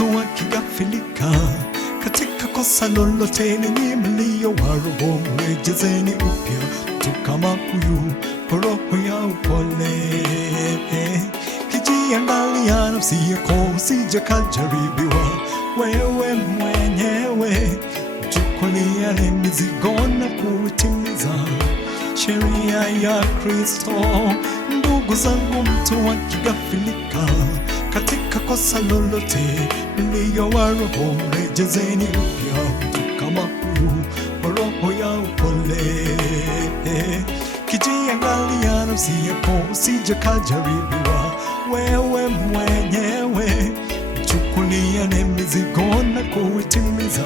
mtu akigafilika katika kosa lolote, ninyi mlio wa roho mrejezeni upya mtu kama huyu kwa roho ya upole. Kijiangalia nafsi yako usije kajaribiwa wewe mwenyewe, chukuliane mizigo na kuitimiza sheria ya Kristo. Ndugu zangu, mtu akigafilika katika kosa lolote, mlio wa roho rejezeni upya mtu kama huyu kwa roho ya upole. Kijiangalia nafsi yako usije kajaribiwa wewe mwenyewe, chukuliane mizigo na kuitimiza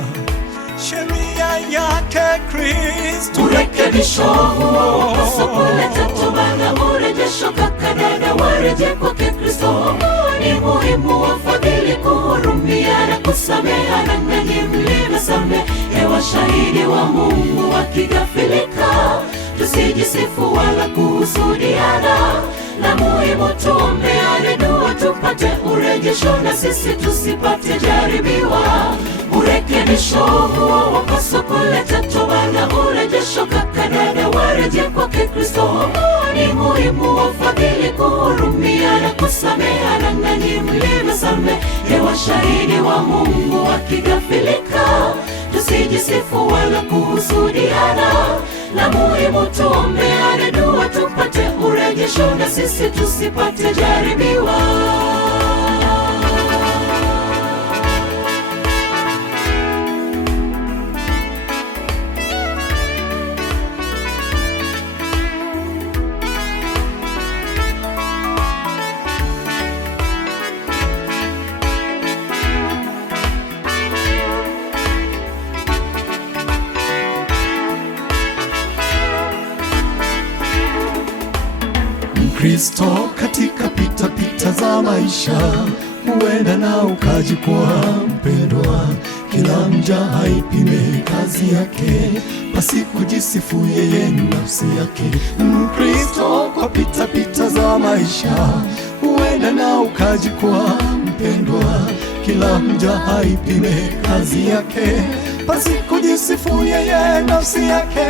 sheria yake Kristo. Urekebisho huo wapaswa kuleta toba na urejesho. Kaka dada, wareje kwake Kristo. Ni muhimu wafadhili kuhurumia na kusameheana, nanyi mlivyosamehewa shahidi wa Mungu wakigafilika. Tusijisifu wala kuhusudiana, la muhimu tuombeane dua tupate urejesho na sisi tusipate jaribiwa. Urekebisho huo wapaswa kuleta toba na urejesho. Kaka dada, wareje kwake Kristo. Ni muhimu wafadhili kuhurumia na kusameheana, nanyi mlivyosamehewa shahidi wa Mungu wakigafilika. Tusijisifu wala kuhusudiana, la muhimu tuombeane dua tupate urejesho na sisi tusipate jaribiwa. Kristo katika pita za maisha, huenda na ukajikwaa mpendwa. Kila mja aipime kazi yake, pasi kujisifu yeye nafsi yake. Kristo kwa pita za maisha, huenda na ukajikwaa mpendwa. Kila mja aipime kazi yake, pasi kujisifu yeye nafsi yake.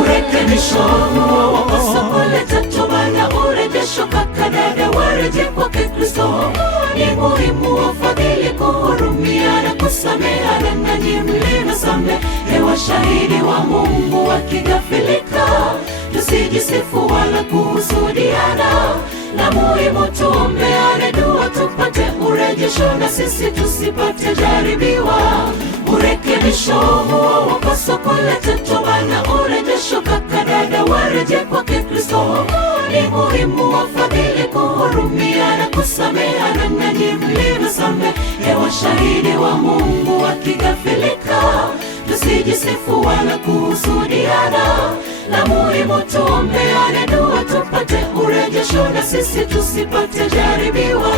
Urekebisho huo wapaswa kuleta toba na urejesho. Kaka dada, wareje kwake Kristo. Ni muhimu wafadhili kuhurumia na kusameheana, nanyi mlivyosamehewa shahidi wa Mungu wakigafilika. Tusijisifu wala kuhusudiana, la muhimu tuombeane dua tupate urejesho na sisi tusipate jaribiwa. Urekebisho huo wapaswa kuleta toba na urejesho. Kaka dada, wareje kwake Kristo. Ni muhimu wafadhili kuhurumia na kusameheana, nanyi mlivyosamehewa shahidi wa Mungu wakigafilika. Tusijisifu wala kuhusudiana, la muhimu tuombeane dua tupate urejesho na sisi tusipate jaribiwa.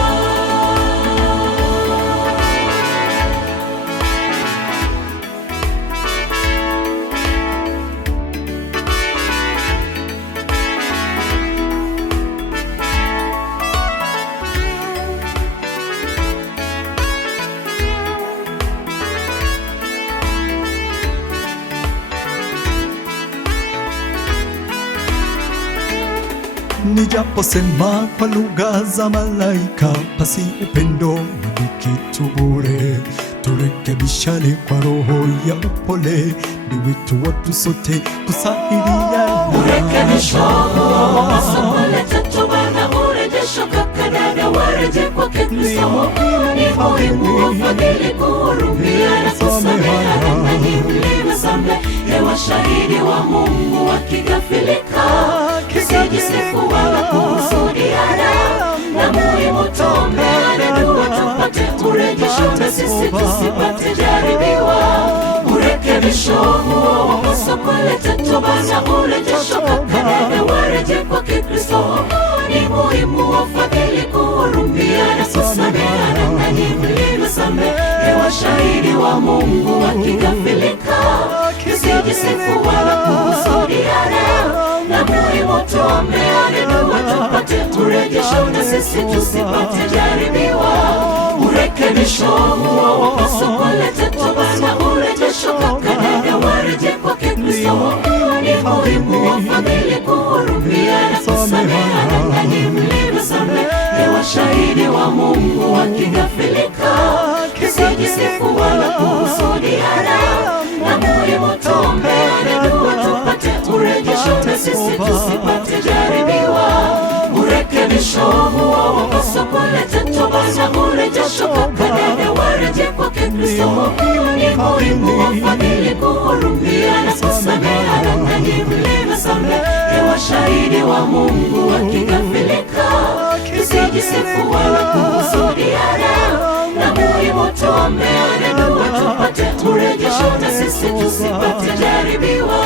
Nijaposema kwa lugha za malaika, pasi upendo ni kitu bure. Turekebishane kwa roho ya upole, ni wito wetu sote kusaidiana. Urekebisho huo wapaswa kuleta toba na urejesho. Kaka dada, wareje kwake Kristo. Ni muhimu wafadhili kuhurumia na kusameheana, nanyi mlivyosamehewa shahidi wa Mungu wakigafilika. Tusijisifu wala kuhusudiana, la muhimu tuombeane dua tupate urejesho na sisi tusipate jaribiwa. Urekebisho huo wapaswa kuleta toba na urejesho. Kaka dada, wareje kwake Kristo. Ni muhimu wafadhili kuhurumia na kusameheana, nanyi mlivyosamehewa shahidi wa Mungu wakigafilika. Tusijisifu wala kuhusudiana, la muhimu tuombeane dua tupate urejesho na sisi tusipate jaribiwa. urekebisho huo wapaswa kuleta toba na urejesho kwa dada warejee kwake Kristo. Ni muhimu wafadhili kuhurumia na kusameheana nanyi mlivyosamehewa. Shahidi wa Mungu wakigafilika, tusijisifu wala kuhusudiana, na muhimu tuombeane dua tupate urejesho na sisi tusipate jaribiwa. Urekebisho huo wapaswa kuleta toba na urejesho kwa dada warejee kwake Kristo. Ni muhimu wafadhili kuhurumia na kusameheana nanyi mlivyosamehewa. Shahidi wa Mungu wakigafilika, tusijisifu wala kuhusudiana, na muhimu tuombeane dua tupate urejesho na sisi tusipate jaribiwa.